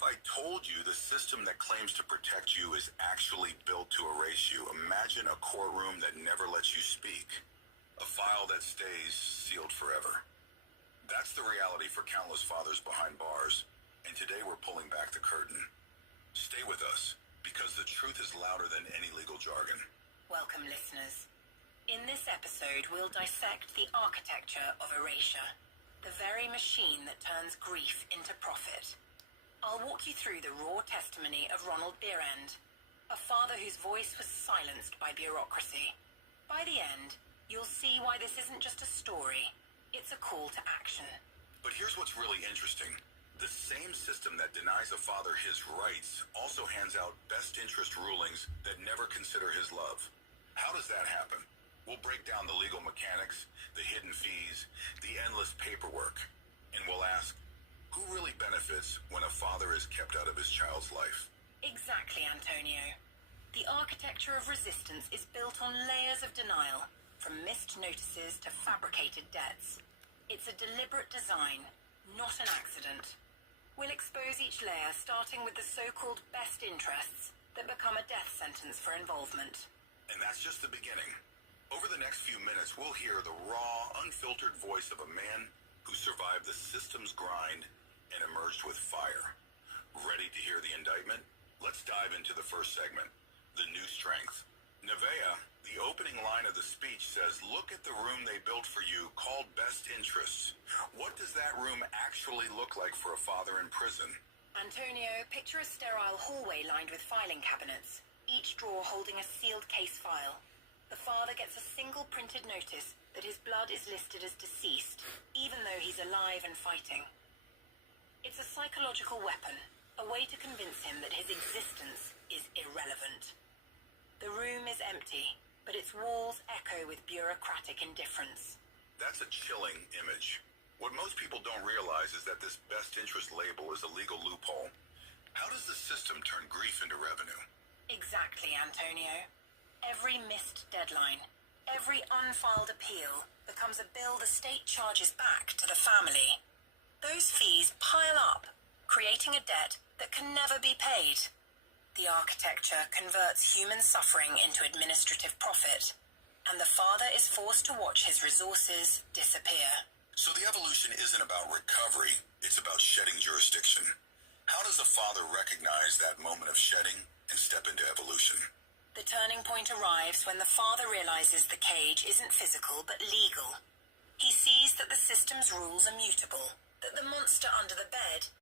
if I told you the system that claims to protect you is actually built to erase you? Imagine a courtroom that never lets you speak. A file that stays sealed forever. That's the reality for countless fathers behind bars. And today we're pulling back the curtain. Stay with us, because the truth is louder than any legal jargon. Welcome, listeners. In this episode, we'll dissect the architecture of erasure, the very machine that turns grief into profit. I'll walk you through the raw testimony of Ronald Beerend, a father whose voice was silenced by bureaucracy. By the end, you'll see why this isn't just a story, it's a call to action. But here's what's really interesting. The same system that denies a father his rights also hands out best interest rulings that never consider his love. How does that happen? We'll break down the legal mechanics, the hidden fees, the endless paperwork, and we'll ask, who really benefits when a father is kept out of his child's life? Exactly, Antonio. The architecture of resistance is built on layers of denial, from missed notices to fabricated debts. It's a deliberate design, not an accident. We'll expose each layer, starting with the so-called best interests that become a death sentence for involvement. And that's just the beginning. Over the next few minutes, we'll hear the raw, unfiltered voice of a man who survived the system's grind and emerged with fire. Ready to hear the indictment? Let's dive into the first segment, the new strength. Nevaeh, the opening line of the speech says, look at the room they built for you, called best interests. What does that room actually look like for a father in prison? Antonio, picture a sterile hallway lined with filing cabinets, each drawer holding a sealed case file. The father gets a single printed notice that his blood is listed as deceased, even though he's alive and fighting. It's a psychological weapon, a way to convince him that his existence is irrelevant. The room is empty, but its walls echo with bureaucratic indifference. That's a chilling image. What most people don't realize is that this best interest label is a legal loophole. How does the system turn grief into revenue? Exactly, Antonio. Every missed deadline, every unfiled appeal becomes a bill the state charges back to the family. Those fees pile up, creating a debt that can never be paid. The architecture converts human suffering into administrative profit, and the father is forced to watch his resources disappear. So the evolution isn't about recovery, it's about shedding jurisdiction. How does a father recognize that moment of shedding and step into evolution? The turning point arrives when the father realizes the cage isn't physical but legal. He sees that the system's rules are mutable, that the monster under the bed